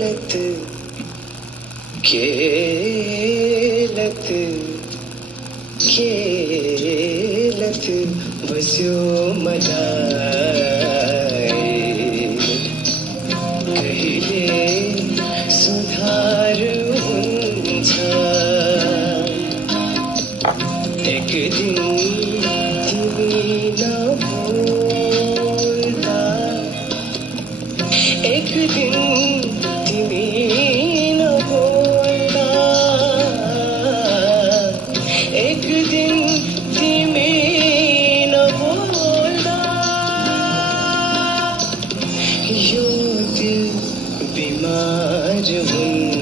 लत केलत केलत बस्यो मलाई कहिले सुधार हुन्छ एक दिन तिमी नबोल्दा एक दिन तिमी नबोल्दा एक दिन तिमी नबोल्दा यो दिल बिमार हुन्छ